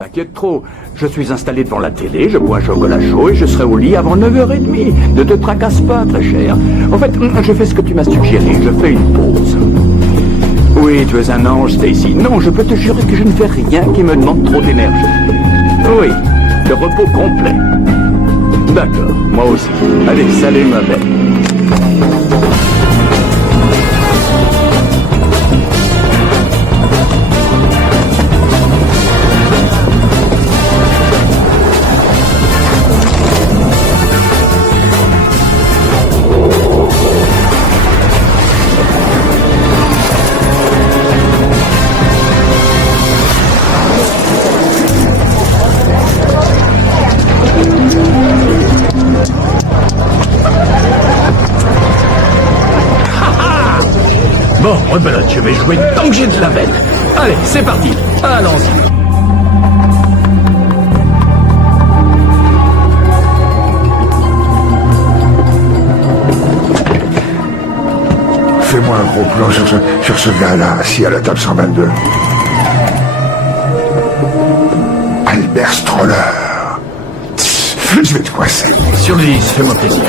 T'inquiète trop, je suis installé devant la télé, je bois un chocolat chaud et je serai au lit avant 9h30. Ne te tracasse pas, très cher. En fait, je fais ce que tu m'as suggéré, je fais une pause. Oui, tu es un ange, Stacy. Non, je peux te jurer que je ne fais rien qui me demande trop d'énergie. Oui, le repos complet. D'accord, moi aussi. Allez, salut ma belle. Bon, rebelote, je vais jouer tant que j'ai de la veine. Allez, c'est parti, allons-y. Fais-moi un gros plan sur ce gars-là, assis à la table 122. Albert Stroller. Je vais te coincer. Sur 10, fais-moi plaisir.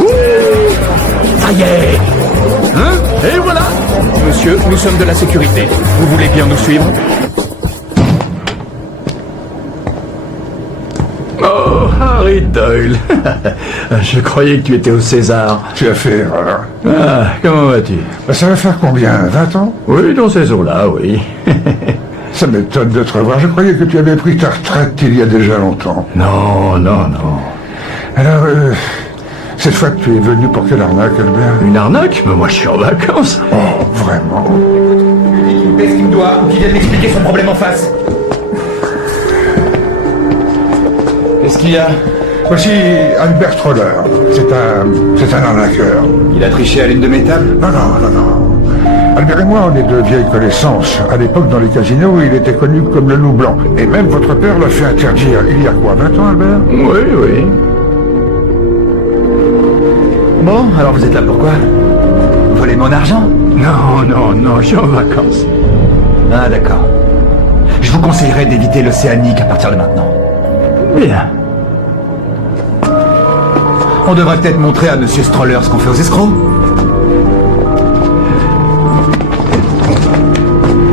Ouh, ça y est. Hein? Et voilà. Monsieur, nous sommes de la sécurité. Vous voulez bien nous suivre? Oh, Harry Doyle. Je croyais que tu étais au César. Tu as fait erreur. Ah, comment vas-tu? Ça va faire combien? 20 ans? Oui, dans ces eaux-là, oui. Ça m'étonne de te revoir. Je croyais que tu avais pris ta retraite il y a déjà longtemps. Non, non, non. Alors, cette fois que tu es venu pour quelle arnaque, Albert? Une arnaque? Mais moi, je suis en vacances. Oh, vraiment? Il fait ce qu'il doit ou qu'il vienne m'expliquer son problème en face. Qu'est-ce qu'il y a? Voici Albert Stroller. C'est un arnaqueur. Il a triché à l'une de mes tables? Non, non, non, non. Albert et moi, on est de vieilles connaissances. À l'époque, dans les casinos, il était connu comme le loup blanc. Et même votre père l'a fait interdire. Il y a quoi, 20 ans, Albert? Oui, oui. Bon, alors vous êtes là pourquoi? Voler mon argent? Non, non, non, je suis en vacances. Ah d'accord. Je vous conseillerais d'éviter l'océanique à partir de maintenant. Bien. On devrait peut-être montrer à Monsieur Stroller ce qu'on fait aux escrocs.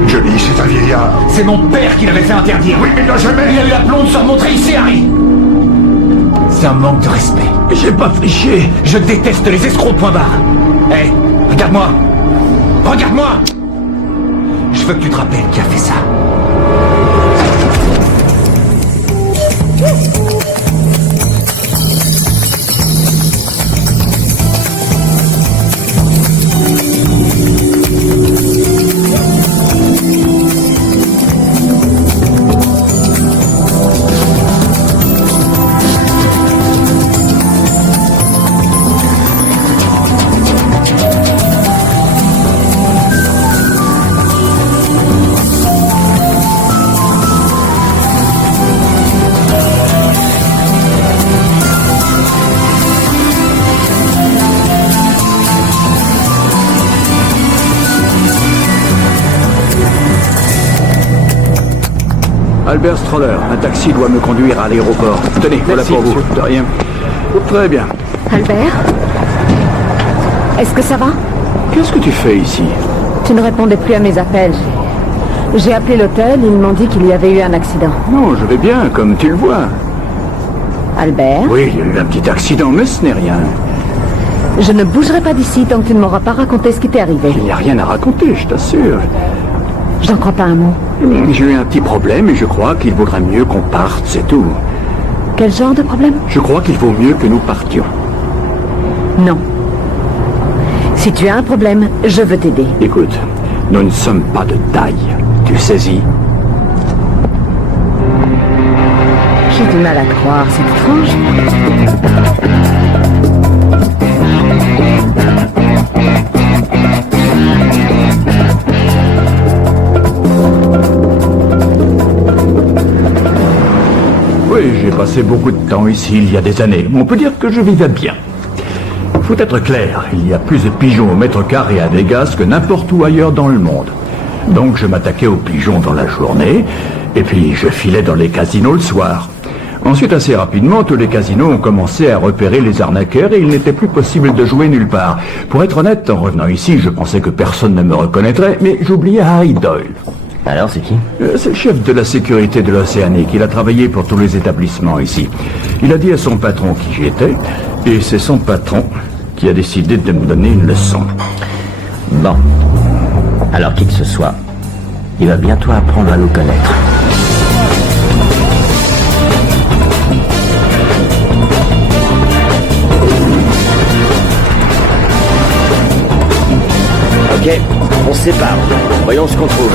Johnny, c'est un vieillard. C'est mon père qui l'avait fait interdire. Oui, mais il n'a jamais... Il a eu l'aplomb de se remontrer ici, Harry. C'est un manque de respect. J'ai pas triché. Je déteste les escrocs, point barre. Hé, regarde-moi. Regarde-moi. Je veux que tu te rappelles qui a fait ça. Albert Stroller, un taxi doit me conduire à l'aéroport. Tenez, voilà pour vous. De rien. Très bien. Albert? Est-ce que ça va? Qu'est-ce que tu fais ici? Tu ne répondais plus à mes appels. J'ai appelé l'hôtel, ils m'ont dit qu'il y avait eu un accident. Non, je vais bien, comme tu le vois. Albert? Oui, il y a eu un petit accident, mais ce n'est rien. Je ne bougerai pas d'ici tant que tu ne m'auras pas raconté ce qui t'est arrivé. Il n'y a rien à raconter, je t'assure. J'en crois pas un mot. J'ai eu un petit problème et je crois qu'il vaudrait mieux qu'on parte, c'est tout. Quel genre de problème? Je crois qu'il vaut mieux que nous partions. Non. Si tu as un problème, je veux t'aider. Écoute, nous ne sommes pas de taille, tu saisis? J'ai du mal à croire, c'est étrange. Oui, j'ai passé beaucoup de temps ici il y a des années. On peut dire que je vivais bien. Faut être clair, il y a plus de pigeons au mètre carré à Vegas que n'importe où ailleurs dans le monde. Donc je m'attaquais aux pigeons dans la journée, et puis je filais dans les casinos le soir. Ensuite, assez rapidement, tous les casinos ont commencé à repérer les arnaqueurs et il n'était plus possible de jouer nulle part. Pour être honnête, en revenant ici, je pensais que personne ne me reconnaîtrait, mais j'oubliais Harry Doyle. Alors, c'est qui? C'est le chef de la sécurité de l'Océanique. Il a travaillé pour tous les établissements ici. Il a dit à son patron qui j'étais, et c'est son patron qui a décidé de me donner une leçon. Bon. Alors, qui que ce soit, il va bientôt apprendre à nous connaître. Ok, on se sépare. Voyons ce qu'on trouve.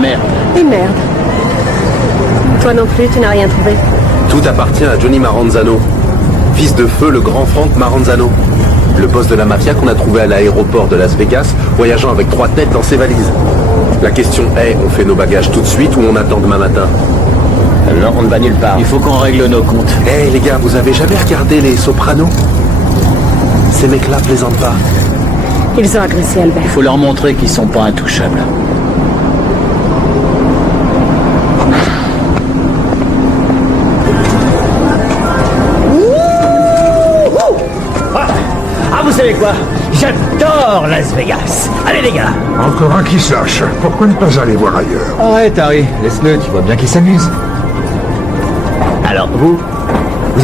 Merde. Et merde. Toi non plus, tu n'as rien trouvé. Tout appartient à Johnny Maranzano, fils de feu le grand Frank Maranzano, le boss de la mafia qu'on a trouvé à l'aéroport de Las Vegas, voyageant avec 3 têtes dans ses valises. La question est, on fait nos bagages tout de suite ou on attend demain matin? Non, on ne va nulle part. Il faut qu'on règle nos comptes. Eh les gars, vous avez jamais regardé les Sopranos? Ces mecs-là plaisantent pas. Ils ont agressé Albert. Il faut leur montrer qu'ils sont pas intouchables. Vous savez quoi? J'adore Las Vegas. Allez les gars. Encore un qui se lâche. Pourquoi ne pas aller voir ailleurs? Arrête, Harry. Laisse-le, tu vois bien qu'il s'amuse. Alors vous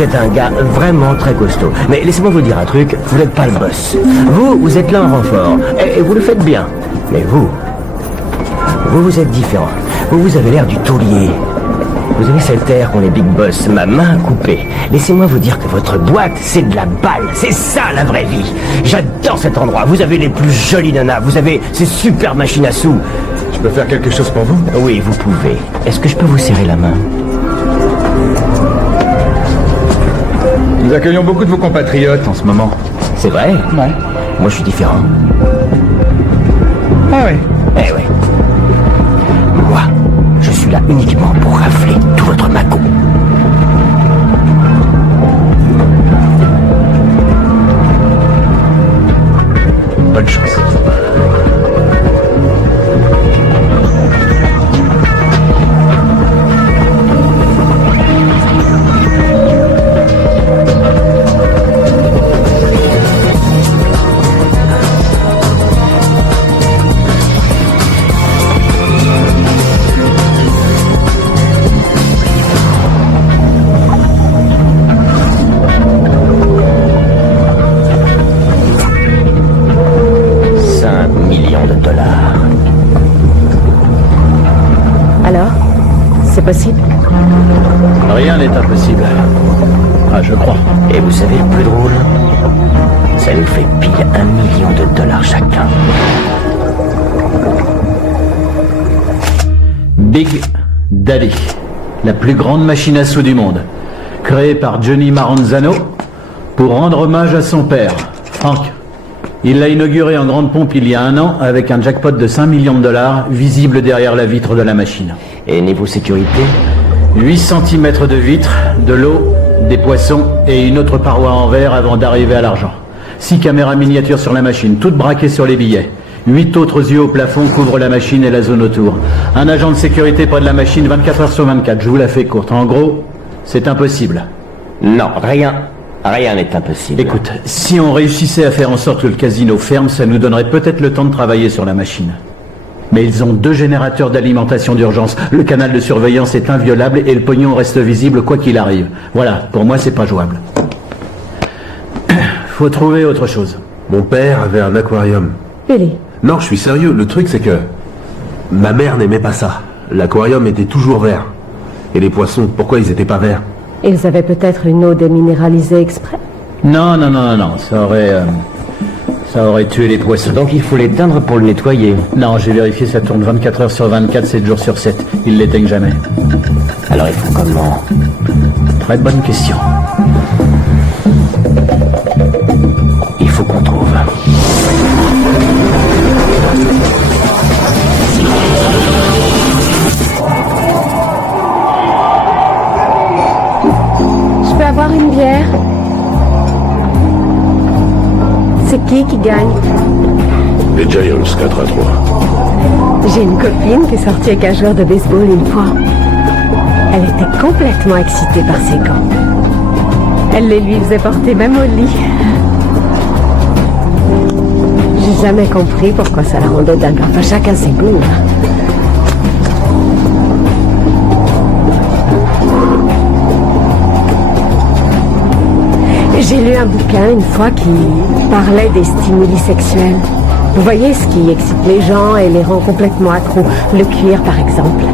êtes un gars vraiment très costaud. Mais laissez-moi vous dire un truc, vous n'êtes pas le boss. Vous êtes là en renfort. Et vous le faites bien. Mais vous êtes différent. Vous avez l'air du taulier. Vous avez cet air qu'on est big boss, ma main coupée. Laissez-moi vous dire que votre boîte, c'est de la balle. C'est ça, la vraie vie. J'adore cet endroit. Vous avez les plus jolies nanas. Vous avez ces super machines à sous. Je peux faire quelque chose pour vous? Oui, vous pouvez. Est-ce que je peux vous serrer la main? Nous accueillons beaucoup de vos compatriotes en ce moment. C'est vrai? Ouais. Moi, je suis différent. Ah oui. Eh oui. Moi, je suis là uniquement pour rafler tout votre magot. Bonne chance. Possible? Rien n'est impossible. Ah, je crois. Et vous savez le plus drôle? Ça nous fait pile $1 million chacun. Big Daddy, la plus grande machine à sous du monde, créée par Johnny Maranzano pour rendre hommage à son père, Frank. Il l'a inaugurée en grande pompe il y a 1 an avec un jackpot de $5 millions visible derrière la vitre de la machine. Et niveau sécurité? 8 cm de vitre, de l'eau, des poissons et une autre paroi en verre avant d'arriver à l'argent. 6 caméras miniatures sur la machine, toutes braquées sur les billets. 8 autres yeux au plafond couvrent la machine et la zone autour. Un agent de sécurité près de la machine 24 heures sur 24. Je vous la fais courte. En gros, c'est impossible. Non, rien n'est impossible. Écoute, si on réussissait à faire en sorte que le casino ferme, ça nous donnerait peut-être le temps de travailler sur la machine. Mais ils ont 2 générateurs d'alimentation d'urgence. Le canal de surveillance est inviolable et le pognon reste visible quoi qu'il arrive. Voilà, pour moi c'est pas jouable. Faut trouver autre chose. Mon père avait un aquarium. Billy. Non, je suis sérieux. Le truc, c'est que ma mère n'aimait pas ça. L'aquarium était toujours vert. Et les poissons, pourquoi ils étaient pas verts? Ils avaient peut-être une eau déminéralisée exprès. Non, ça aurait tué les poissons. Donc il faut l'éteindre pour le nettoyer. Non, j'ai vérifié, ça tourne 24 heures sur 24, 7 jours sur 7. Ils l'éteignent jamais. Alors il faut comment? Très bonne question. C'est qui gagne? Les Giants 4-3. J'ai une copine qui est sortie avec un joueur de baseball une fois. Elle était complètement excitée par ses gants. Elle les lui faisait porter même au lit. J'ai jamais compris pourquoi ça la rendait dingue. Enfin, chacun ses goûts. J'ai lu un bouquin une fois qui parlait des stimuli sexuels. Vous voyez ce qui excite les gens et les rend complètement accros. Le cuir, par exemple.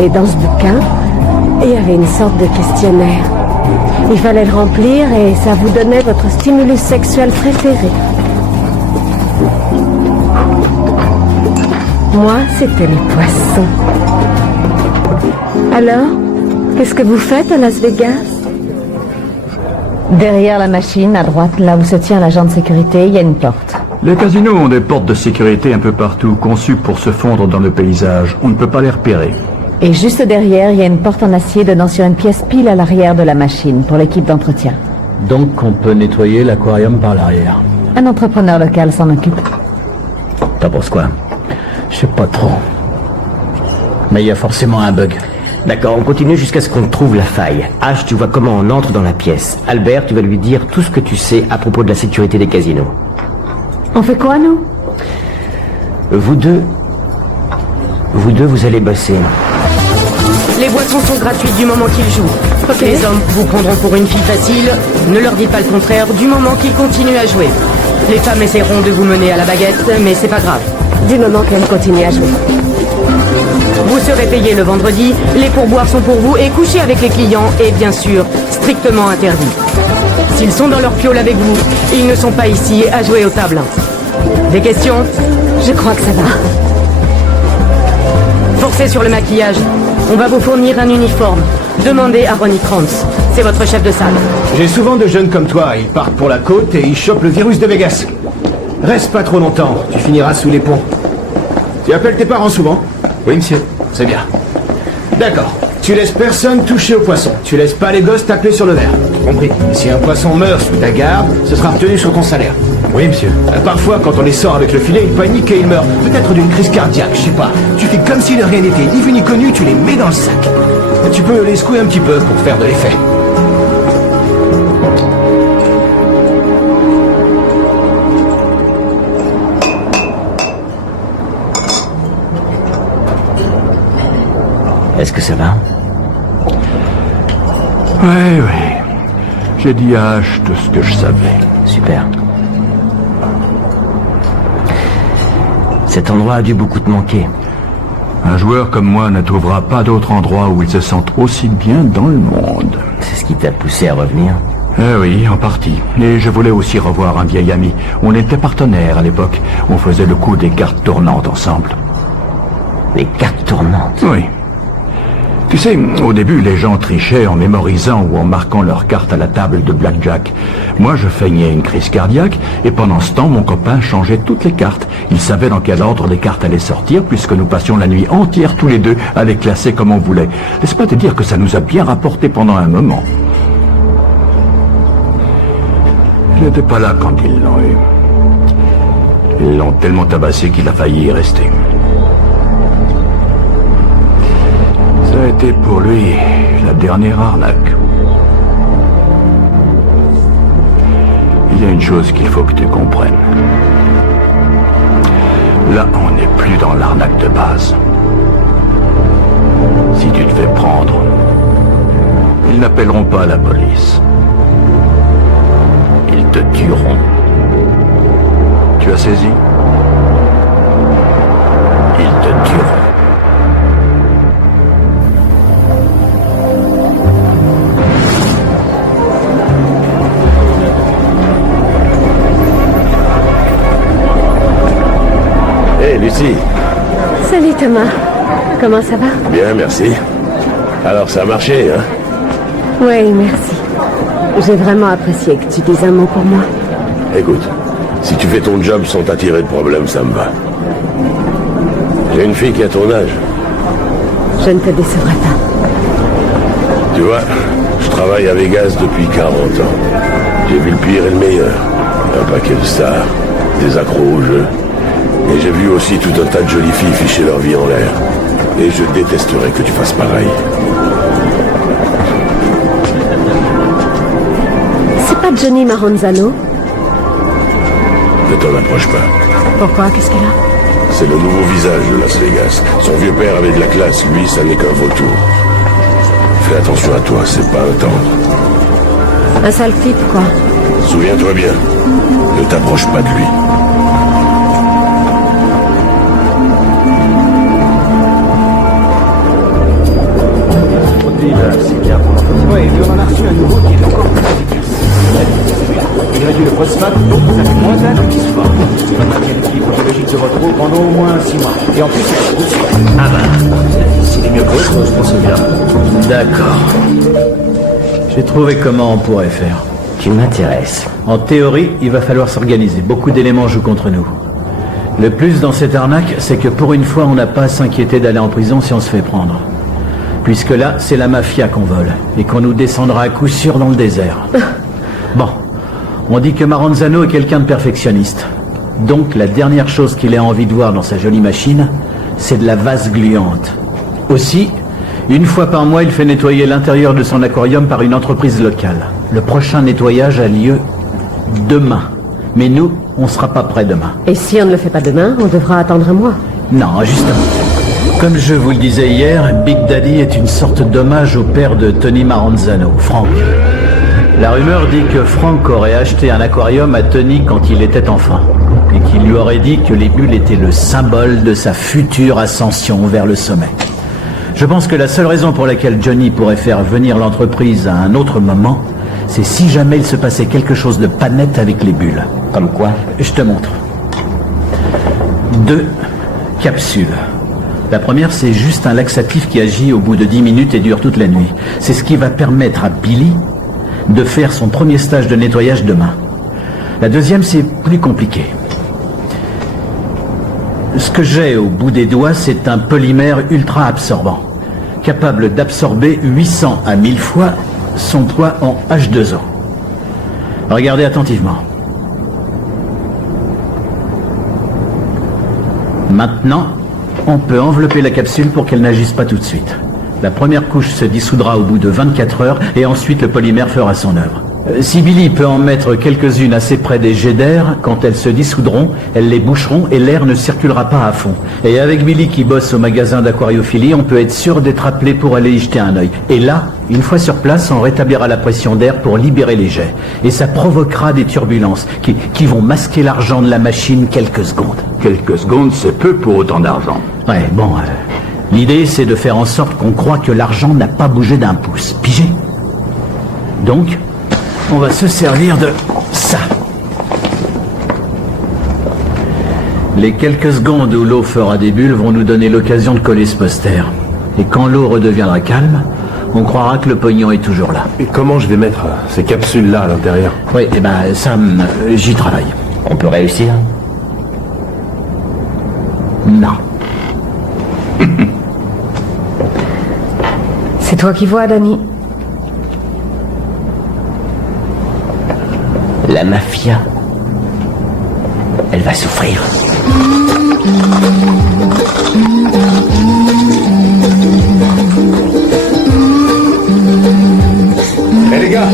Et dans ce bouquin, il y avait une sorte de questionnaire. Il fallait le remplir et ça vous donnait votre stimulus sexuel préféré. Moi, c'était les poissons. Alors, qu'est-ce que vous faites à Las Vegas? Derrière la machine, à droite, là où se tient l'agent de sécurité, il y a une porte. Les casinos ont des portes de sécurité un peu partout, conçues pour se fondre dans le paysage. On ne peut pas les repérer. Et juste derrière, il y a une porte en acier donnant sur une pièce pile à l'arrière de la machine, pour l'équipe d'entretien. Donc on peut nettoyer l'aquarium par l'arrière. Un entrepreneur local s'en occupe. T'en penses quoi? Je sais pas trop. Mais il y a forcément un bug. D'accord, on continue jusqu'à ce qu'on trouve la faille. H, tu vois comment on entre dans la pièce. Albert, tu vas lui dire tout ce que tu sais à propos de la sécurité des casinos. On fait quoi, nous? Vous deux, vous allez bosser. Les boissons sont gratuites du moment qu'ils jouent. Ok. Les hommes vous prendront pour une fille facile. Ne leur dites pas le contraire du moment qu'ils continuent à jouer. Les femmes essaieront de vous mener à la baguette, mais c'est pas grave. Du moment qu'elle continue à jouer. Vous serez payé le vendredi, les pourboires sont pour vous et coucher avec les clients est bien sûr strictement interdit. S'ils sont dans leur piole avec vous, ils ne sont pas ici à jouer aux tables. Des questions? Je crois que ça va. Forcez sur le maquillage. On va vous fournir un uniforme. Demandez à Ronnie Krantz. C'est votre chef de salle. J'ai souvent de jeunes comme toi. Ils partent pour la côte et ils chopent le virus de Vegas. Reste pas trop longtemps. Tu finiras sous les ponts. Tu appelles tes parents souvent? Oui, monsieur. C'est bien. D'accord. Tu laisses personne toucher au poisson. Tu laisses pas les gosses taper sur le verre. Compris. Et si un poisson meurt sous ta garde, ce sera retenu sur ton salaire. Oui, monsieur. Parfois, quand on les sort avec le filet, ils paniquent et ils meurent. Peut-être d'une crise cardiaque, je sais pas. Tu fais comme si de rien n'était, ni vu ni connu, tu les mets dans le sac. Et tu peux les secouer un petit peu pour faire de l'effet. Est-ce que ça va? Oui. J'ai dit à H tout ce que je savais. Super. Cet endroit a dû beaucoup te manquer. Un joueur comme moi ne trouvera pas d'autre endroit où il se sente aussi bien dans le monde. C'est ce qui t'a poussé à revenir? Eh oui, en partie. Et je voulais aussi revoir un vieil ami. On était partenaires à l'époque. On faisait le coup des cartes tournantes ensemble. Les cartes tournantes? Oui. Tu sais, au début, les gens trichaient en mémorisant ou en marquant leurs cartes à la table de blackjack. Moi, je feignais une crise cardiaque, et pendant ce temps, mon copain changeait toutes les cartes. Il savait dans quel ordre les cartes allaient sortir, puisque nous passions la nuit entière tous les deux à les classer comme on voulait. Laisse pas te dire que ça nous a bien rapporté pendant un moment. Je n'étais pas là quand ils l'ont eu. Ils l'ont tellement tabassé qu'il a failli y rester. Ça a été pour lui la dernière arnaque. Il y a une chose qu'il faut que tu comprennes. Là, on n'est plus dans l'arnaque de base. Si tu te fais prendre, ils n'appelleront pas la police. Ils te tueront. Tu as saisi? Ils te tueront. Hey, Lucie. Salut Thomas. Comment ça va? Bien, merci. Alors, ça a marché, hein? Oui, merci. J'ai vraiment apprécié que tu dises un mot pour moi. Écoute, si tu fais ton job sans t'attirer de problème, ça me va. J'ai une fille qui a ton âge. Je ne te décevrai pas. Tu vois, je travaille à Vegas depuis 40 ans. J'ai vu le pire et le meilleur. Un paquet de stars, des accros au jeu. Et j'ai vu aussi tout un tas de jolies filles ficher leur vie en l'air. Et je détesterais que tu fasses pareil. C'est pas Johnny Maranzano? Ne t'en approche pas. Pourquoi? Qu'est-ce qu'il a? C'est le nouveau visage de Las Vegas. Son vieux père avait de la classe, lui, ça n'est qu'un vautour. Fais attention à toi, c'est pas un tendre. Un sale type, quoi. Souviens-toi bien, ne t'approche pas de lui. C'est bien. Oui, mais on en a reçu un nouveau qui est encore plus efficace. Il réduit le phosphate, donc ça fait moins d'âne qui se forme. Il va maintenir l'équilibre biologique de votre eau pendant au moins 6 mois. Et en plus, c'est tout de suite. Ah bah, s'il est mieux que l'autre, je pense bien. D'accord. J'ai trouvé comment on pourrait faire. Tu m'intéresses. En théorie, il va falloir s'organiser. Beaucoup d'éléments jouent contre nous. Le plus dans cette arnaque, c'est que pour une fois, on n'a pas à s'inquiéter d'aller en prison si on se fait prendre. Puisque là, c'est la mafia qu'on vole, et qu'on nous descendra à coup sûr dans le désert. Bon, on dit que Maranzano est quelqu'un de perfectionniste. Donc, la dernière chose qu'il ait envie de voir dans sa jolie machine, c'est de la vase gluante. Aussi, une fois par mois, il fait nettoyer l'intérieur de son aquarium par une entreprise locale. Le prochain nettoyage a lieu demain. Mais nous, on sera pas prêts demain. Et si on ne le fait pas demain, on devra attendre un mois. Non, justement. Comme je vous le disais hier, Big Daddy est une sorte d'hommage au père de Tony Maranzano, Frank. La rumeur dit que Frank aurait acheté un aquarium à Tony quand il était enfant, et qu'il lui aurait dit que les bulles étaient le symbole de sa future ascension vers le sommet. Je pense que la seule raison pour laquelle Johnny pourrait faire venir l'entreprise à un autre moment, c'est si jamais il se passait quelque chose de pas net avec les bulles. Comme quoi? Je te montre. 2 capsules. La première, c'est juste un laxatif qui agit au bout de 10 minutes et dure toute la nuit. C'est ce qui va permettre à Billy de faire son premier stage de nettoyage demain. La deuxième, c'est plus compliqué. Ce que j'ai au bout des doigts, c'est un polymère ultra absorbant, capable d'absorber 800 à 1000 fois son poids en H2O. Regardez attentivement. Maintenant, on peut envelopper la capsule pour qu'elle n'agisse pas tout de suite. La première couche se dissoudra au bout de 24 heures et ensuite le polymère fera son œuvre. Si Billy peut en mettre quelques-unes assez près des jets d'air, quand elles se dissoudront, elles les boucheront et l'air ne circulera pas à fond. Et avec Billy qui bosse au magasin d'aquariophilie, on peut être sûr d'être appelé pour aller y jeter un œil. Et là, une fois sur place, on rétablira la pression d'air pour libérer les jets. Et ça provoquera des turbulences qui vont masquer l'argent de la machine quelques secondes. Quelques secondes, c'est peu pour autant d'argent. Ouais, bon, l'idée c'est de faire en sorte qu'on croit que l'argent n'a pas bougé d'un pouce. Pigé? Donc, on va se servir de ça. Les quelques secondes où l'eau fera des bulles vont nous donner l'occasion de coller ce poster. Et quand l'eau redeviendra calme, on croira que le pognon est toujours là. Et comment je vais mettre ces capsules-là à l'intérieur? Oui, eh ben ça, j'y travaille. On peut réussir? Non. C'est toi qui vois, Danny. La mafia, elle va souffrir. Eh les gars,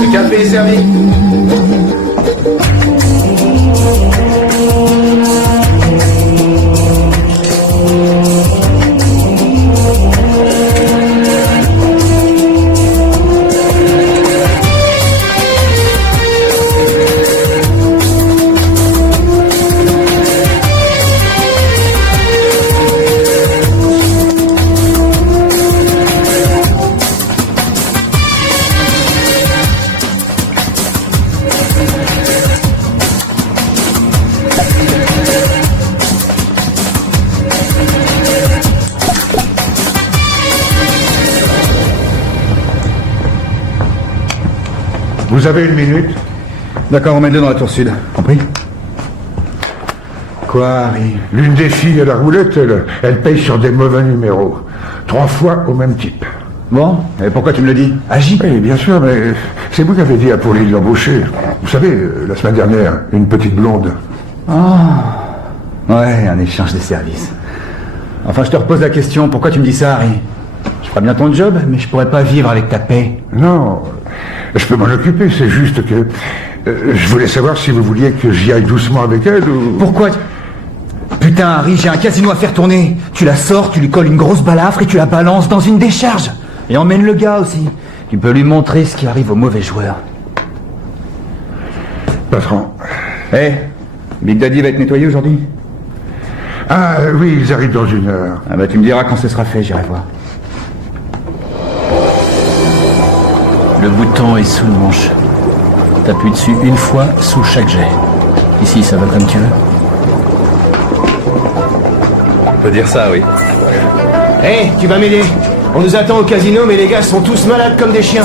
le café est servi. Vous avez une minute? D'accord, on met-le dans la tour sud. Compris? Quoi, Harry? L'une des filles à la roulette, elle paye sur des mauvais numéros. 3 fois au même type. Bon, et pourquoi tu me le dis? Agis. Oui, bien sûr, mais c'est vous qui avez dit à Pauline de l'embaucher. Vous savez, la semaine dernière, une petite blonde. Ouais, un échange des services. Enfin, je te repose la question, pourquoi tu me dis ça, Harry? Je ferai bien ton job, mais je pourrais pas vivre avec ta paix. Non, je peux m'en occuper, c'est juste que... je voulais savoir si vous vouliez que j'y aille doucement avec elle ou... Pourquoi? Putain, Harry, j'ai un casino à faire tourner. Tu la sors, tu lui colles une grosse balafre et tu la balances dans une décharge. Et emmène le gars aussi. Tu peux lui montrer ce qui arrive aux mauvais joueurs. Patron. Hé, Big Daddy va être nettoyé aujourd'hui? Ah oui, ils arrivent dans 1 heure. Ah bah tu me diras quand ce sera fait, j'irai voir. Le bouton est sous le manche. T'appuies dessus une fois sous chaque jet. Ici, ça va comme tu veux. On peut dire ça, oui. Hé, tu vas m'aider. On nous attend au casino, mais les gars sont tous malades comme des chiens.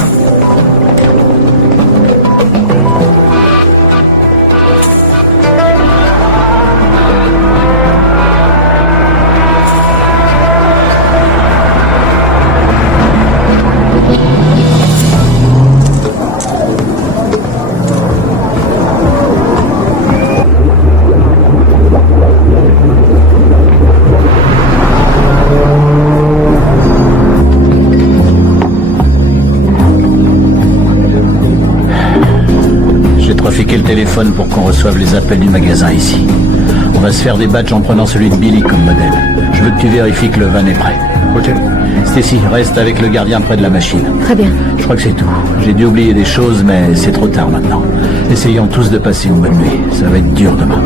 Trafiquer le téléphone pour qu'on reçoive les appels du magasin ici. On va se faire des badges en prenant celui de Billy comme modèle. Je veux que tu vérifies que le van est prêt. Ok. Stacy, reste avec le gardien près de la machine. Très bien. Je crois que c'est tout. J'ai dû oublier des choses, mais c'est trop tard maintenant. Essayons tous de passer une bonne nuit. Ça va être dur demain.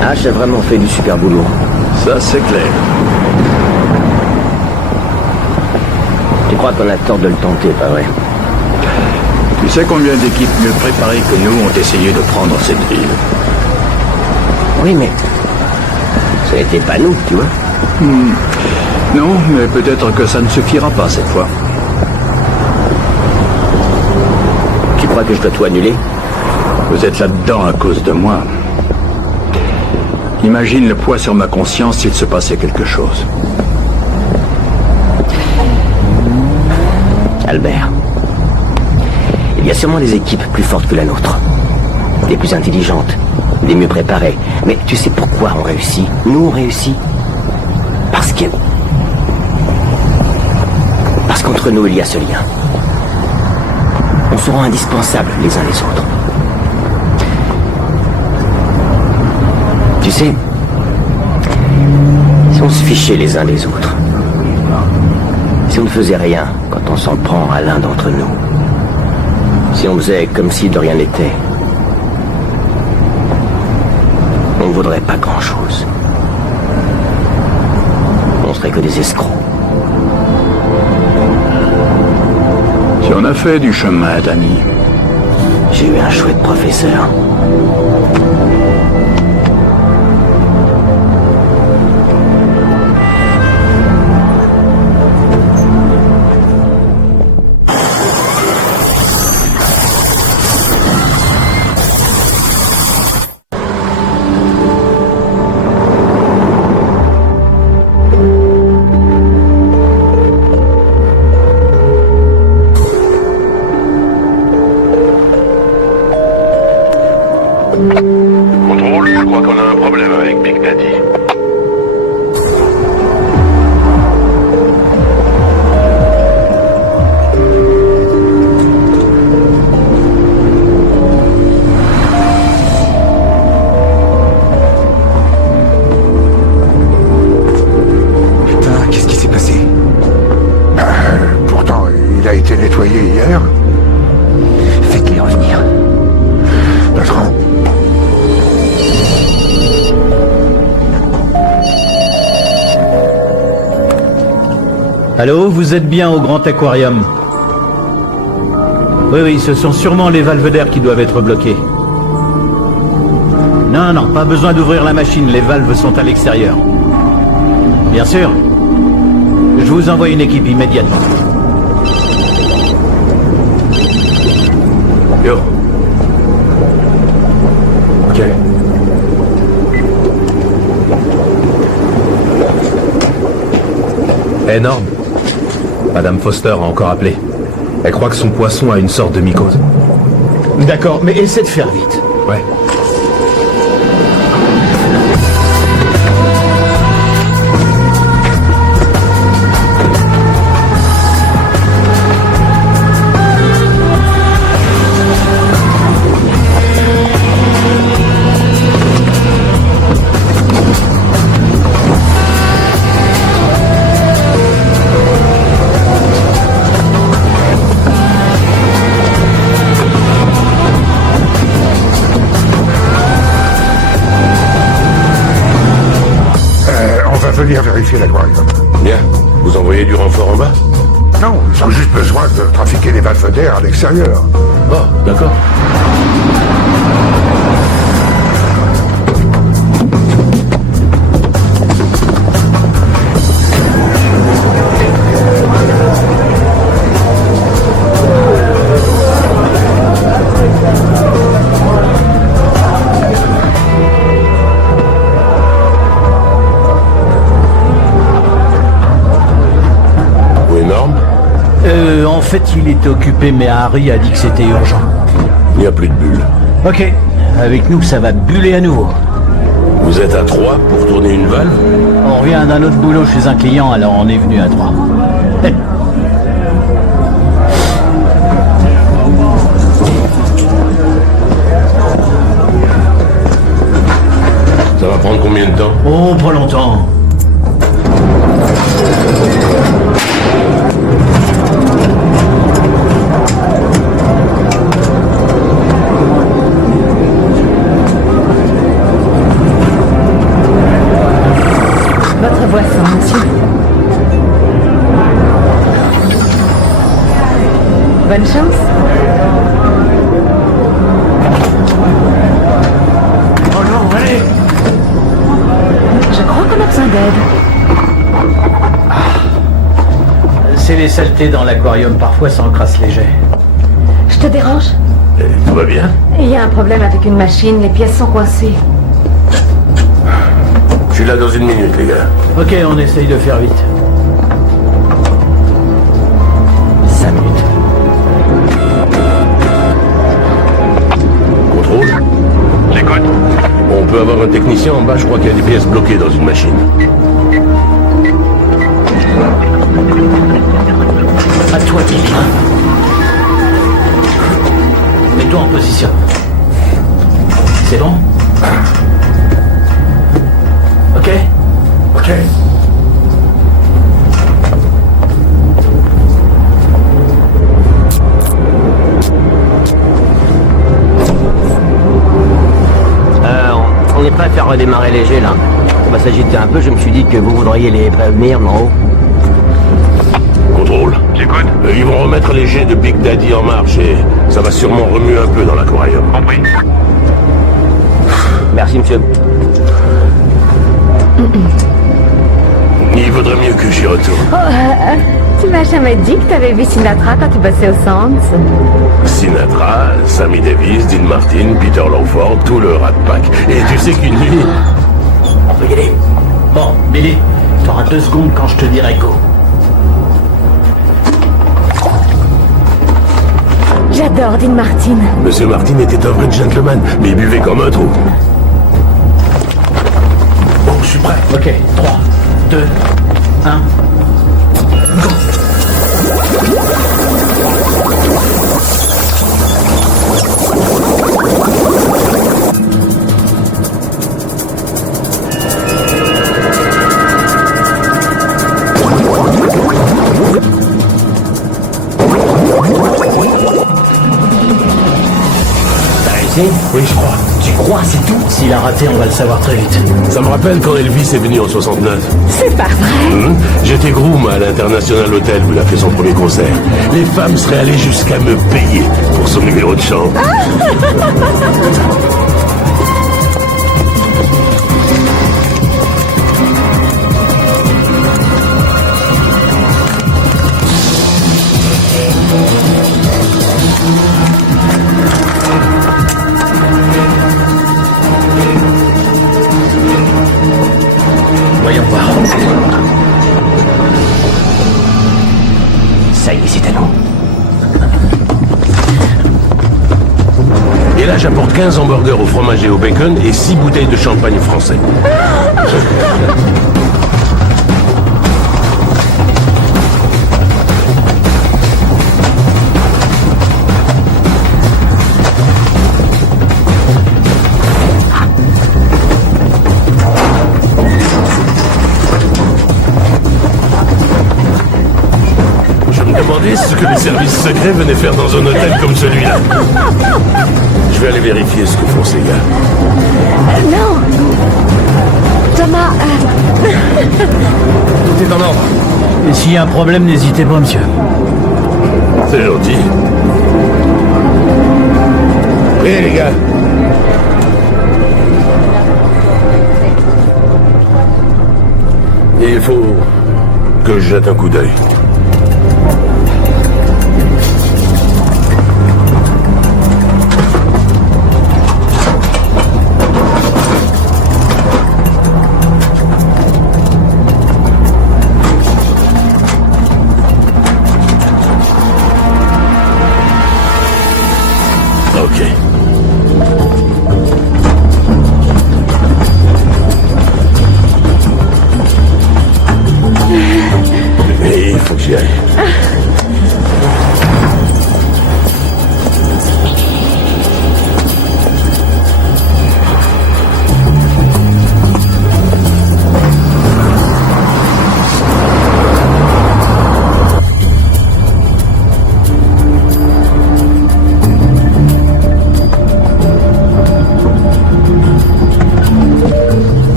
Ash a vraiment fait du super boulot. Ça, c'est clair. Tu crois qu'on a tort de le tenter, pas vrai? Tu sais combien d'équipes mieux préparées que nous ont essayé de prendre cette ville? Oui, mais... ça n'était pas nous, tu vois. Non, mais peut-être que ça ne suffira pas cette fois. Tu crois que je dois tout annuler? Vous êtes là-dedans à cause de moi. Imagine le poids sur ma conscience s'il se passait quelque chose. Albert, il y a sûrement des équipes plus fortes que la nôtre. Des plus intelligentes, des mieux préparées. Mais tu sais pourquoi on réussit? Nous, on réussit. Parce qu'entre nous, il y a ce lien. On se rend indispensables les uns les autres. Tu sais, si on se fichait les uns des autres, si on ne faisait rien quand on s'en prend à l'un d'entre nous, si on faisait comme si de rien n'était, on ne vaudrait pas grand-chose. On serait que des escrocs. Si on a fait du chemin, Danny. J'ai eu un chouette professeur. Contrôle, je crois qu'on a un problème avec Big Daddy. Putain, qu'est-ce qui s'est passé? Pourtant, il a été nettoyé hier. Faites-les revenir. Patron. Allô, vous êtes bien au Grand Aquarium? Oui, ce sont sûrement les valves d'air qui doivent être bloquées. Non, non, pas besoin d'ouvrir la machine, les valves sont à l'extérieur. Bien sûr. Je vous envoie une équipe immédiatement. Yo. Ok. Énorme. Madame Foster a encore appelé. Elle croit que son poisson a une sorte de mycose. D'accord, mais essaie de faire vite. Ouais. Venir vérifier l'aquarium. Bien. Vous envoyez du renfort en bas? Non, ils ont juste besoin de trafiquer les valves d'air à l'extérieur. Oh, d'accord. En fait, il était occupé, mais Harry a dit que c'était urgent. Il n'y a plus de bulles. Ok, avec nous, ça va buller à nouveau. Vous êtes à 3 pour tourner une valve? On revient d'un autre boulot chez un client, alors on est venu à 3. Ça va prendre combien de temps? Oh, pas longtemps. Votre boisson, monsieur. Bonne chance. Oh non, allez! Je crois qu'on a besoin d'aide. C'est les saletés dans l'aquarium, parfois ça encrasse les jets. Je te dérange? Tout va bien? Il y a un problème avec une machine, les pièces sont coincées. Je suis là dans une minute, les gars. Ok, on essaye de faire vite. 5 minutes. Contrôle? J'écoute. On peut avoir un technicien en bas, je crois qu'il y a des pièces bloquées dans une machine. À toi, Billy. Mets-toi en position. C'est bon? Ok? Ok. On n'est pas à faire redémarrer léger là. On va s'agiter un peu, je me suis dit que vous voudriez les prévenir, non? Contrôle. J'écoute. Ils vont remettre les jets de Big Daddy en marche et ça va sûrement remuer un peu dans l'aquarium. Compris. Merci, monsieur. Il vaudrait mieux que j'y retourne. Tu m'as jamais dit que t'avais vu Sinatra quand tu bossais au Sands? Sinatra, Sammy Davis, Dean Martin, Peter Lawford, tout le Rat Pack. Et tu sais qu'une nuit... On peut y aller. Bon, Billy, t'auras 2 secondes quand je te dirai go. J'adore Dean Martin. Monsieur Martin était un vrai gentleman, mais il buvait comme un trou. Bon, je suis prêt. Ok, 3, 2, 1... Go! Oui, je crois. Tu crois, c'est tout? S'il a raté, on va le savoir très vite. Ça me rappelle quand Elvis est venu en 69. C'est pas vrai. J'étais groom à l'International Hotel où il a fait son premier concert. Les femmes seraient allées jusqu'à me payer pour son numéro de chant. Félicitez-nous. Et là, j'apporte 15 hamburgers au fromage et au bacon et 6 bouteilles de champagne français. Je me demandais ce que les services secrets venaient faire dans un hôtel comme celui-là. Je vais aller vérifier ce que font ces gars. Non Thomas... Tout est en ordre. Et s'il y a un problème, n'hésitez pas, monsieur. C'est gentil. Hé les gars. Il faut que je jette un coup d'œil. Ok. Mais il faut que j'y aille.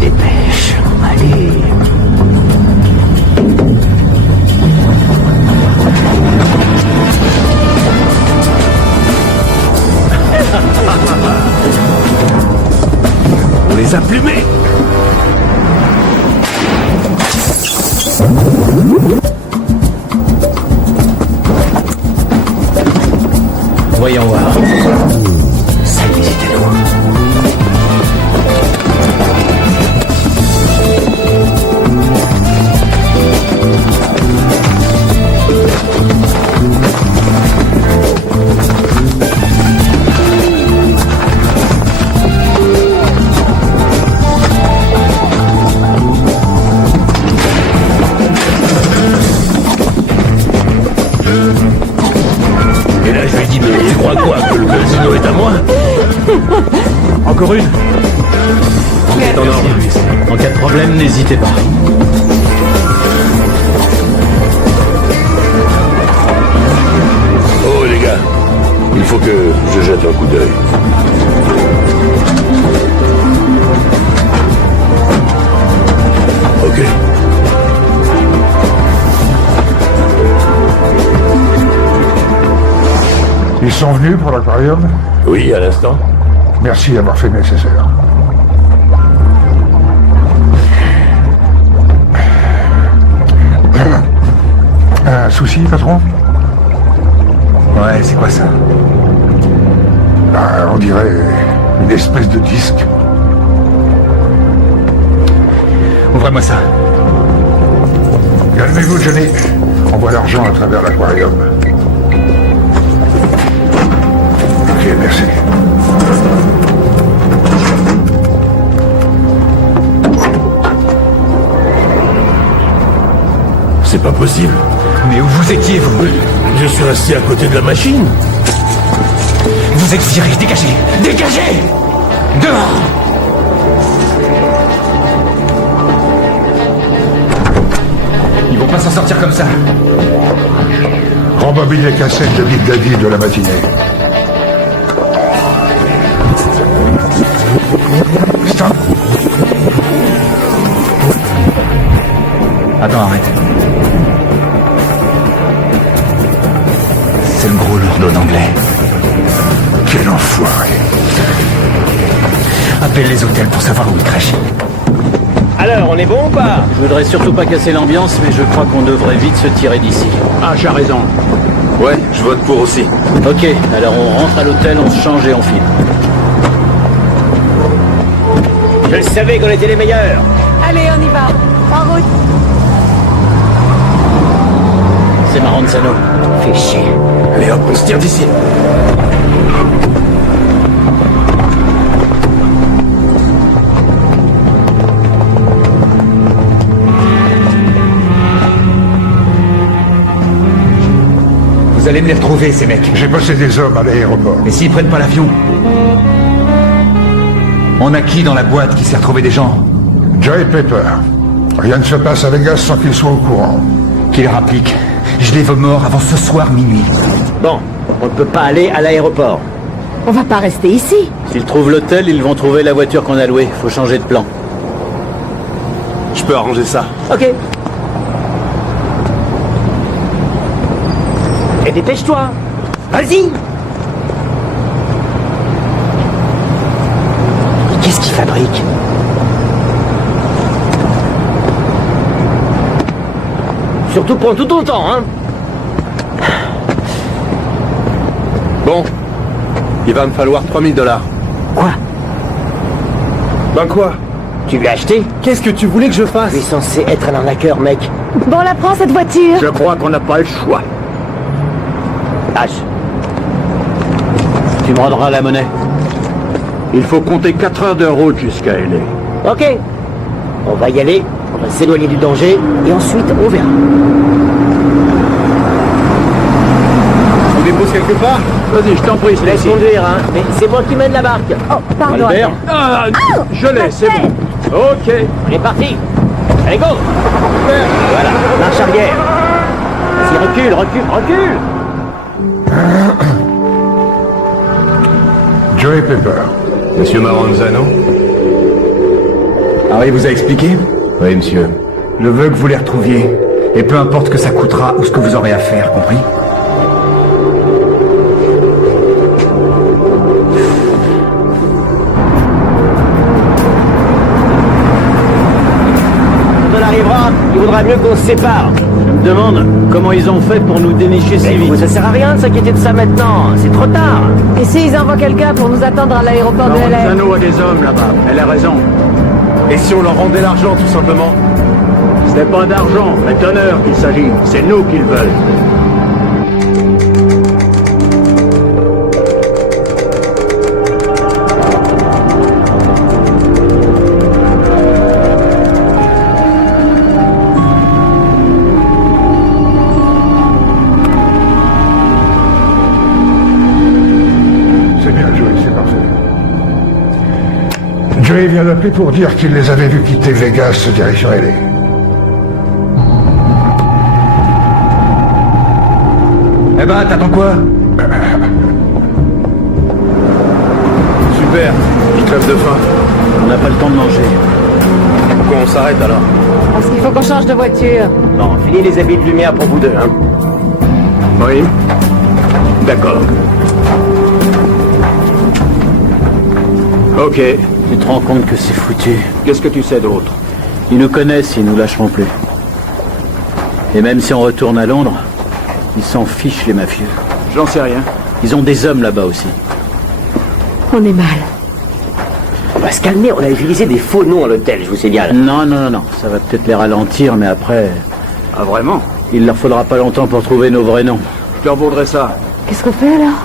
Dépêche, allez. On les a plumés. Voyons voir. Et là, je lui dis, mais tu crois quoi, que le casino est à moi? Encore une. C'est en ordre. En cas de problème, n'hésitez pas. Oh les gars, il faut que je jette un coup d'œil. Ok. Ils sont venus pour l'aquarium? Oui, à l'instant. Merci d'avoir fait le nécessaire. Un souci, patron? Ouais, c'est quoi ça? On dirait une espèce de disque. Ouvrez-moi ça. Calmez-vous, Johnny. On voit l'argent à travers l'aquarium. Ok, merci. C'est pas possible. Mais où vous étiez, vous? Je suis resté à côté de la machine. Vous êtes viré, dégagez! Dégagez! Dehors! Ils vont pas s'en sortir comme ça. Rembobine les cassettes de Big Daddy de la matinée. Stop. Attends, arrête. C'est le gros lourdeau d'anglais. Quel enfoiré. Appelle les hôtels pour savoir où il crèche. Alors, on est bon ou pas? Je voudrais surtout pas casser l'ambiance, mais je crois qu'on devrait vite se tirer d'ici. Ah, j'ai raison. Ouais, je vote pour aussi. Ok, alors on rentre à l'hôtel, on se change et on file. Je le savais qu'on était les meilleurs. Allez, on y va. En route. c'est Maranzano. Fais chier. Allez hop, on se tire d'ici. Vous allez me les retrouver, ces mecs. J'ai bossé des hommes à l'aéroport. Mais s'ils prennent pas l'avion? On a qui dans la boîte qui sait retrouver des gens? Joey Pepper. Rien ne se passe à Vegas sans qu'il soit au courant. Qui leur applique. Je les veux morts avant ce soir minuit. Bon, on ne peut pas aller à l'aéroport. On va pas rester ici. S'ils trouvent l'hôtel, ils vont trouver la voiture qu'on a louée. Faut changer de plan. Je peux arranger ça. Ok. Et dépêche-toi. Vas-y. Qu'est-ce qu'il fabrique? Surtout prends tout ton temps, hein. Bon, il va me falloir 3000 $. Quoi? Ben quoi? Tu lui as acheté? Qu'est-ce que tu voulais que je fasse? Tu es censé être un arnaqueur, mec. Bon, la prends cette voiture. Je crois qu'on n'a pas le choix. H. Tu me rendras la monnaie. Il faut compter 4 heures de route jusqu'à LA. Ok. On va y aller, on va s'éloigner du danger, et ensuite on verra. On dépose quelque part? Vas-y, je t'en prie, Je laisse Stacy. conduire, hein. Mais c'est moi qui mène la barque. Oh, pardon. Albert? Ah, je l'ai, c'est bon. Ok. On est parti. Allez, go. Voilà, marche arrière. Vas-y, recule, recule, recule. Joey Pepper. Monsieur Maranzano? Harry vous a expliqué? Oui, monsieur. Je veux que vous les retrouviez. Et peu importe ce que ça coûtera ou ce que vous aurez à faire, compris? Quand on arrivera, il vaudra mieux qu'on se sépare. Je me demande comment ils ont fait pour nous dénicher si Mais vite. ça sert à rien de s'inquiéter de ça maintenant. C'est trop tard. Et s'ils envoient quelqu'un pour nous attendre à l'aéroport de LA? Maranzano a des hommes là-bas. Elle a raison. Et si on leur rendait l'argent, tout simplement? Ce n'est pas d'argent, mais d'honneur qu'il s'agit. C'est nous qu'ils veulent. C'est bien, Joey, c'est parfait. Joey vient d'appeler pour dire qu'il les avait vus quitter Vegas direction LA. Eh ben, t'attends quoi? Super, je crève de faim. On n'a pas le temps de manger. Pourquoi on s'arrête alors? Parce qu'il faut qu'on change de voiture. Bon, finis les habits de lumière pour vous deux, hein. Oui. D'accord. Ok. Tu te rends compte que c'est foutu. Qu'est-ce que tu sais d'autre? Ils nous connaissent, ils nous lâcheront plus. Et même si on retourne à Londres, ils s'en fichent les mafieux. J'en sais rien. Ils ont des hommes là-bas aussi. On est mal. On va se calmer, on a utilisé des faux noms à l'hôtel, je vous signale. Non, non, non, non. Ça va peut-être les ralentir, mais après, Ah, vraiment? il leur faudra pas longtemps pour trouver nos vrais noms. Je leur vaudrai ça. Qu'est-ce qu'on fait alors?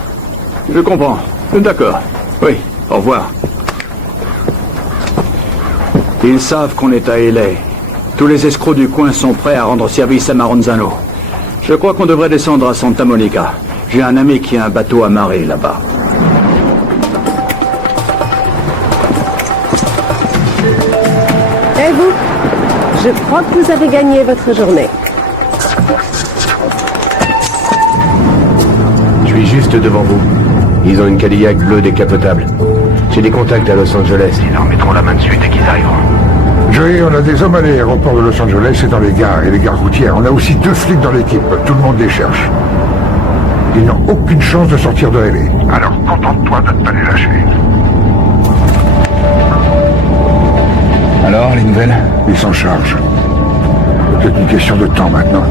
Je comprends. D'accord. Oui, au revoir. Ils savent qu'on est à LA. Tous les escrocs du coin sont prêts à rendre service à Maranzano. Je crois qu'on devrait descendre à Santa Monica. J'ai un ami qui a un bateau amarré là-bas. Et vous? Je crois que vous avez gagné votre journée. Je suis juste devant vous. Ils ont une Cadillac bleue décapotable. J'ai des contacts à Los Angeles. Ils leur mettront la main dessus dès qu'ils arriveront. Joey, on a des hommes à l'aéroport de Los Angeles et dans les gares et les gares routières. On a aussi 2 flics dans l'équipe. Tout le monde les cherche. Ils n'ont aucune chance de sortir de LA. Alors contente-toi de ne pas les lâcher. Alors, les nouvelles? Ils s'en chargent. C'est une question de temps maintenant.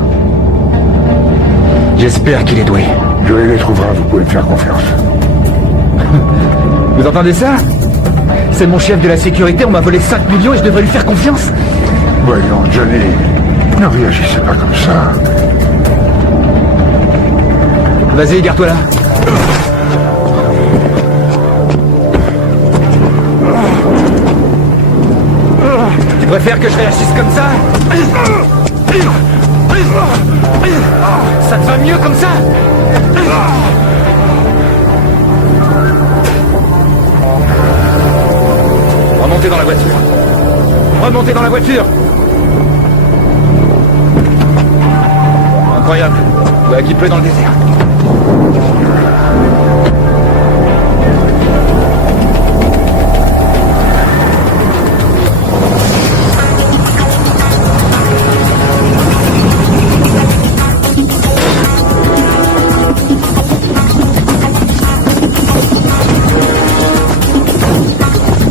J'espère qu'il est doué. Joey les trouvera, vous pouvez me faire confiance. Vous entendez ça? C'est mon chef de la sécurité, on m'a volé 5 millions et je devrais lui faire confiance? Voyons, Johnny, ne réagissez pas comme ça. Vas-y, garde-toi là. Tu préfères que je réagisse comme ça? Ça te va mieux comme ça? Remontez dans la voiture. Remontez dans la voiture. Incroyable. Voilà qu'il pleut dans le désert.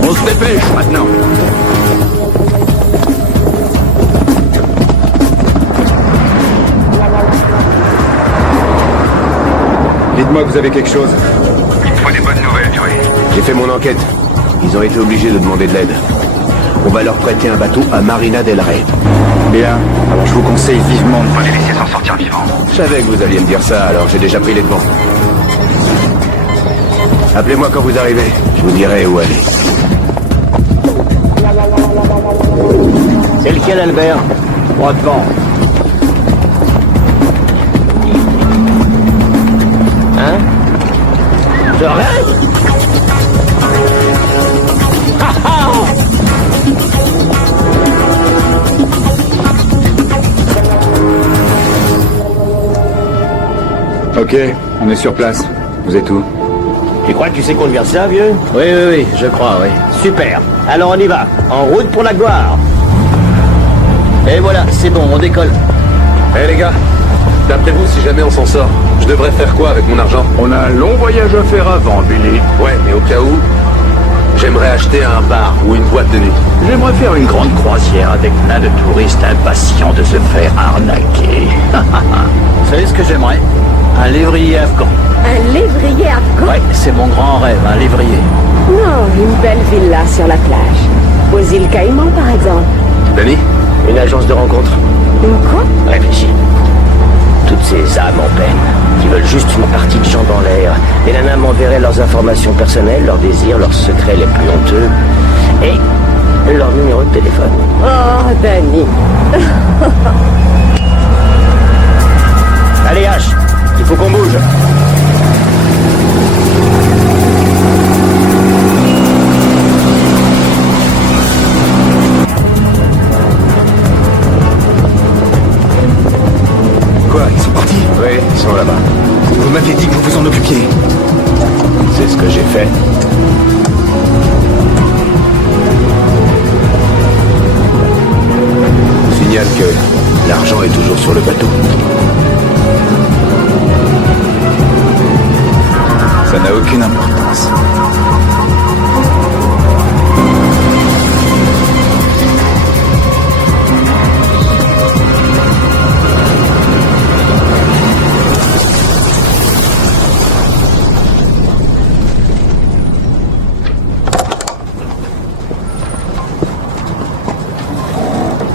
On se dépêche maintenant. Dites-moi que vous avez quelque chose. Il me faut des bonnes nouvelles, Joey. J'ai fait mon enquête. Ils ont été obligés de demander de l'aide. On va leur prêter un bateau à Marina del Rey. Bien. Alors je vous conseille vivement de Faut les laisser s'en sortir vivants. Je savais que vous alliez me dire ça, alors j'ai déjà pris les devants. Appelez-moi quand vous arrivez. Je vous dirai où aller. C'est lequel, Albert? Droit devant. Hein? Je rêve? Ok, on est sur place. Vous êtes où? Tu crois que tu sais conduire ça, vieux? Oui, je crois, oui. Super. Alors on y va. En route pour la gloire. Et voilà, c'est bon, on décolle. Eh les gars, d'après vous, si jamais on s'en sort, je devrais faire quoi avec mon argent? On a un long voyage à faire avant, Billy. Ouais, mais au cas où, j'aimerais acheter un bar ou une boîte de nuit. J'aimerais faire une grande croisière avec plein de touristes impatients de se faire arnaquer. Vous savez ce que j'aimerais? Un lévrier afghan. Un lévrier afghan? Ouais, c'est mon grand rêve, un lévrier. Non, une belle villa sur la plage. Aux îles Caïmans, par exemple. Danny? Une agence de rencontre. Une quoi? Réfléchis. Toutes ces âmes en peine, qui veulent juste une partie de gens dans l'air. Les nanas m'enverraient leurs informations personnelles, leurs désirs, leurs secrets les plus honteux. Et leur numéro de téléphone. Oh, Danny. Allez, H, il faut qu'on bouge. Quoi, ils sont partis? Oui, ils sont là-bas. Vous m'aviez dit que vous vous en occupiez. C'est ce que j'ai fait. Signale que l'argent est toujours sur le bateau. Ça n'a aucune importance.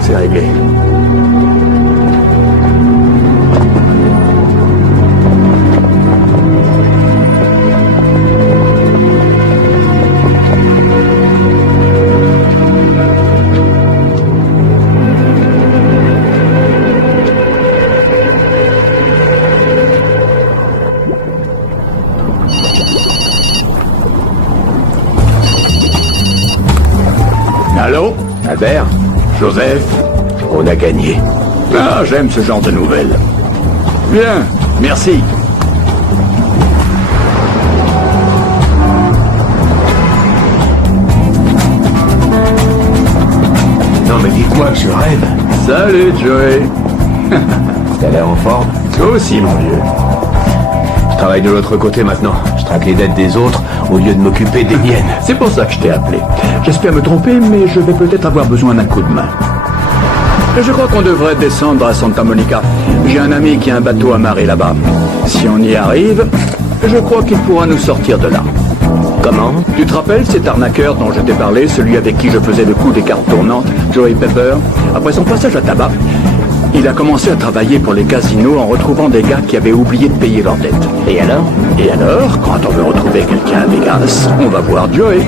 C'est réglé. Allô? Albert, Joseph? on a gagné. Ah, j'aime ce genre de nouvelles. Bien, merci. Non mais dites-moi que je rêve. Salut, Joey. T'as l'air en forme. Toi aussi, mon vieux. Je travaille de l'autre côté maintenant. Je traque les dettes des autres au lieu de m'occuper des miennes. C'est pour ça que je t'ai appelé. J'espère me tromper, mais je vais peut-être avoir besoin d'un coup de main. Je crois qu'on devrait descendre à Santa Monica. J'ai un ami qui a un bateau amarré là-bas. Si on y arrive, je crois qu'il pourra nous sortir de là. Comment? Tu te rappelles cet arnaqueur dont je t'ai parlé, celui avec qui je faisais le coup des cartes tournantes, Joey Pepper? Après son passage à tabac, Il a commencé à travailler pour les casinos en retrouvant des gars qui avaient oublié de payer leurs dettes. Et alors? Et alors, quand on veut retrouver quelqu'un à Vegas, on va voir Joey.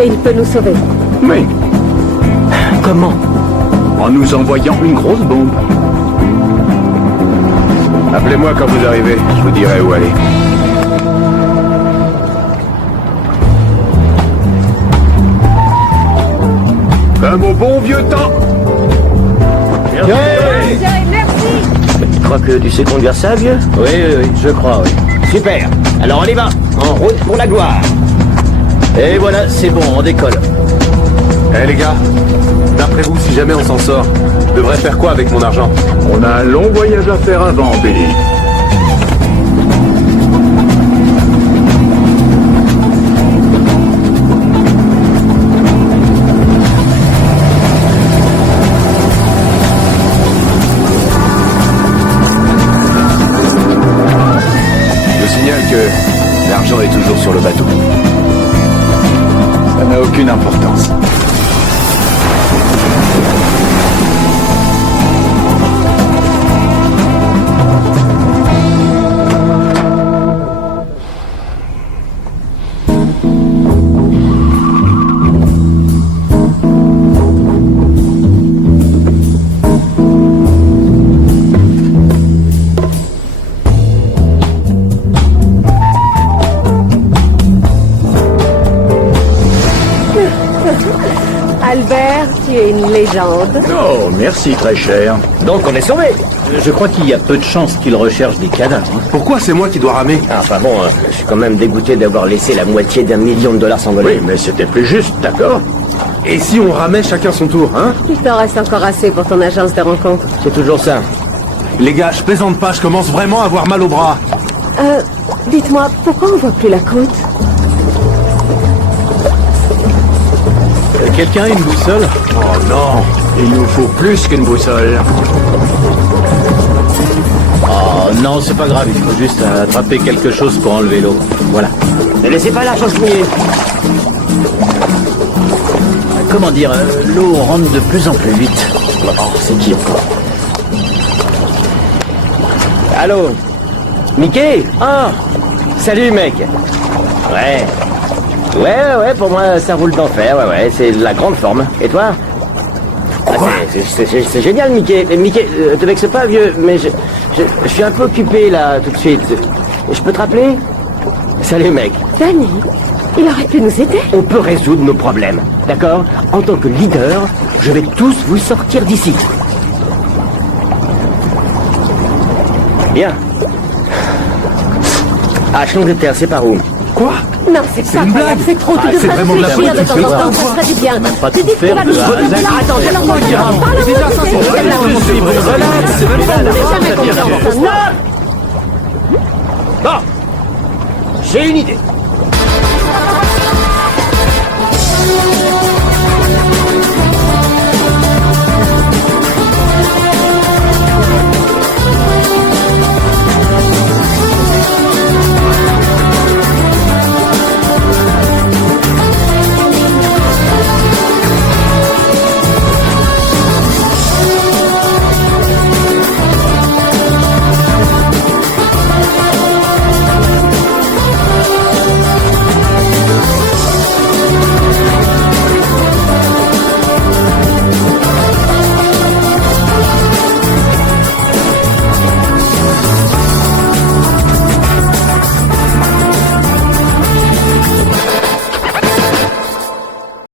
Et il peut nous sauver. Oui, Comment? en nous envoyant une grosse bombe. Appelez-moi quand vous arrivez, je vous dirai où aller. Comme au bon vieux temps. Tu crois que tu sais conduire ça, vieux? Oui, je crois, oui. Super. Alors on y va. En route pour la gloire. Et voilà, c'est bon, on décolle. Eh les gars, d'après vous, si jamais on s'en sort, je devrais faire quoi avec mon argent? On a un long voyage à faire avant, Billy. Je vous signale que l'argent est toujours sur le bateau. Ça n'a aucune importance. Albert, tu es une légende. Oh, merci, très cher. Donc on est sauvés. Je crois qu'il y a peu de chances qu'il recherche des cadavres. Pourquoi c'est moi qui dois ramer? Ah, enfin bon, je suis quand même dégoûté d'avoir laissé la moitié d'1 million de dollars s'envoler. Oui, mais c'était plus juste, d'accord? Et si on ramait chacun son tour, hein? Il t'en reste encore assez pour ton agence de rencontre. C'est toujours ça. Les gars, je plaisante pas, je commence vraiment à avoir mal au bras. Dites-moi, pourquoi on voit plus la côte? Quelqu'un a une boussole? Oh non, il nous faut plus qu'une boussole. Oh non, c'est pas grave, il faut juste attraper quelque chose pour enlever l'eau. Voilà. Ne laissez pas l'argent se mouiller. Comment dire, l'eau rentre de plus en plus vite. Oh, c'est qui encore? Allô? Mickey? Ah! Salut, mec! Ouais. Ouais, pour moi, ça roule d'enfer, ouais, c'est la grande forme. Et toi? Ah, c'est génial, Mickey. Mickey, te vexe pas, vieux, mais je suis un peu occupé, là, tout de suite. Je peux te rappeler? Salut, mec. Danny, il aurait pu nous aider. On peut résoudre nos problèmes, d'accord? En tant que leader, je vais tous vous sortir d'ici. Bien. Ah, Champ de terre, c'est par où? Quoi? Non, c'est pas incroyable, c'est trop. Tu devrais vraiment de la réfléchir de folie, temps en temps, ça ferait du bien. pas Tu tout dis que faire la de mission A à est Z. là. Alors moi, Bon, j'ai une idée.